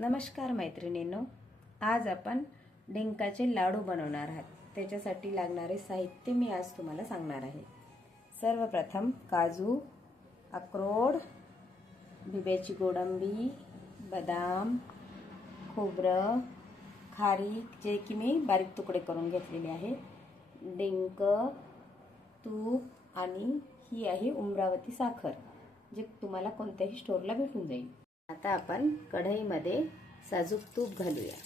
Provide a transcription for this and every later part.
नमस्कार मैत्रिणींनो आज आपण डिंकाचे लाडू बनवणार आहात. त्याच्यासाठी लागणारे साहित्य मी आज तुम्हाला सांगणार आहे. सर्वप्रथम काजू अक्रोड बिब्याची गोडंबी बदाम खोबरं खारीक जे की मी बारीक तुकडे करून घेतलेले आहे. डिंक तूप आणि ही आहे उमरावती साखर जे तुम्हाला कोणत्याही स्टोरला भेटून जाईल. आता आपण कढईमध्ये साजूक तूप घालूया.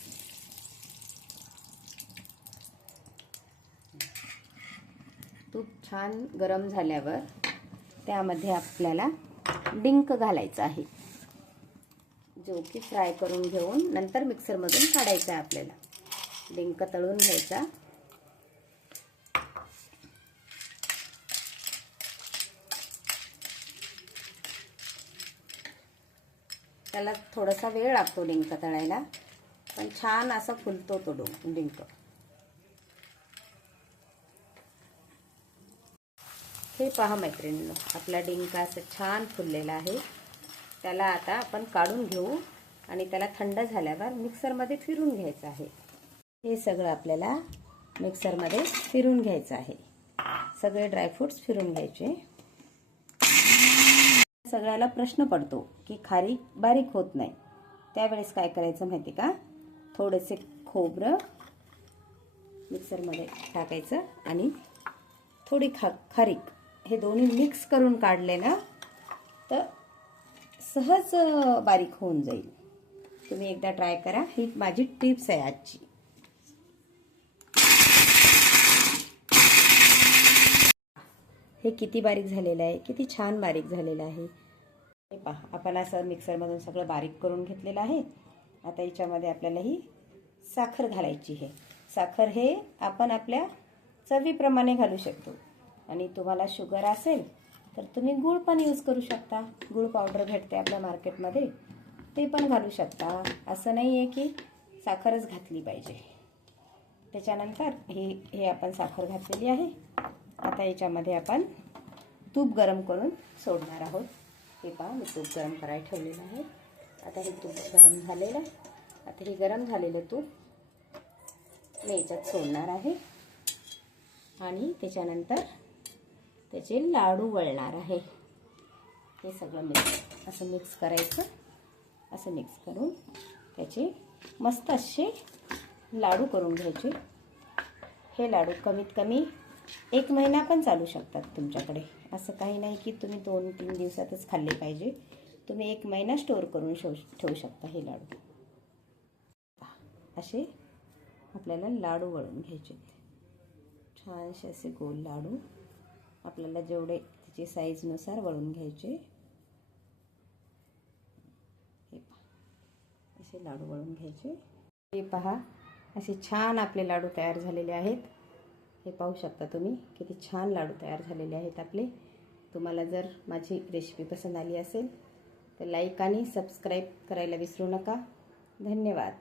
तूप छान गरम झाल्यावर त्यामध्ये आपल्याला डिंक घालायचं आहे. जो की फ्राय करून घेऊन नंतर मिक्सरमधून काढायचा आहे आपल्याला. डिंक तळून घ्यायचा. त्याला थोडासा वेळ लागतो डिंक तळायला. पण छान असा फुलतो तो डो डिंक. हे पहा मैत्रिणींनो आपला डिंक असं छान फुललेला आहे. त्याला आता आपण काढून घेऊ आणि त्याला थंड झाल्यावर मिक्सरमध्ये फिरून घ्यायचं आहे. हे सगळं आपल्याला मिक्सरमध्ये फिरून घ्यायचं आहे. सगळे ड्रायफ्रूट्स फिरून घ्यायचे. सगळ्याला प्रश्न पडतो की खारी बारीक होत नाही. त्यावेळेस काय करायचं माहिती का? थोडेसे खोबरं मिक्सरमध्ये टाकायचं आणि थोडी खा खारीक हे दोन्ही मिक्स करून काढले ना तर सहज बारीक होऊन जाईल. तुम्ही एकदा ट्राय करा. ही माझी टिप्स आहे आजची. हे किती बारीक झालेलं आहे किती छान बारीक झालेलं आहे. हे पहा आपण असं मिक्सरमधून सगळं बारीक करून घेतलेलं आहे. आता याच्यामध्ये आपल्याला ही साखर घालायची आहे. साखर हे आपण आपल्या चवीप्रमाणे घालू शकतो. आणि तुम्हाला शुगर असेल तर तुम्ही गूळ पण यूज करू शकता. गूळ पावडर भेटते आपल्या मार्केटमध्ये ते पण घालू शकता. असं नाही आहे की साखरच घातली पाहिजे. त्याच्यानंतर हे हे आपण साखर घातलेली आहे. आता याच्यामध्ये आपण तूप गरम करून सोडणार आहोत. हे पहा मी तूप गरम करायला ठेवलेलं आहे. आता हे तूप गरम झालेलं आहे. आता हे गरम झालेलं तूप मी याच्यात सोडणार आहे. आणि त्याच्यानंतर त्याचे लाडू वळणार आहे. हे सगळं मिक्स असं मिक्स करायचं. असं मिक्स करून त्याचे मस्त असे लाडू करून घ्यायचे. हे लाडू कमीत कमी एक महिना पण चालू शकतात तुमच्याकडे. असं काही नाही की तुम्ही दोन तीन दिवसातच खाल्ले पाहिजे. तुम्ही एक महिना स्टोअर करून ठेवू ठेवू शकता हे लाडू. असे आपल्याला लाडू वळून घ्यायचे छानसे असे गोल लाडू आपल्याला जेवढे त्याची साईजनुसार वळून घ्यायचे. हे पहा. असे लाडू वळून घ्यायचे. हे पहा. असे छान आपले लाडू तयार झालेले आहेत. हे पाहू शकता तुम्ही. किती छान लाडू तयार झालेले आहेत आपले. तुम्हाला जर माझी रेसिपी पसंत आली असेल तर लाईक आणि सबस्क्राईब करायला विसरू नका. धन्यवाद.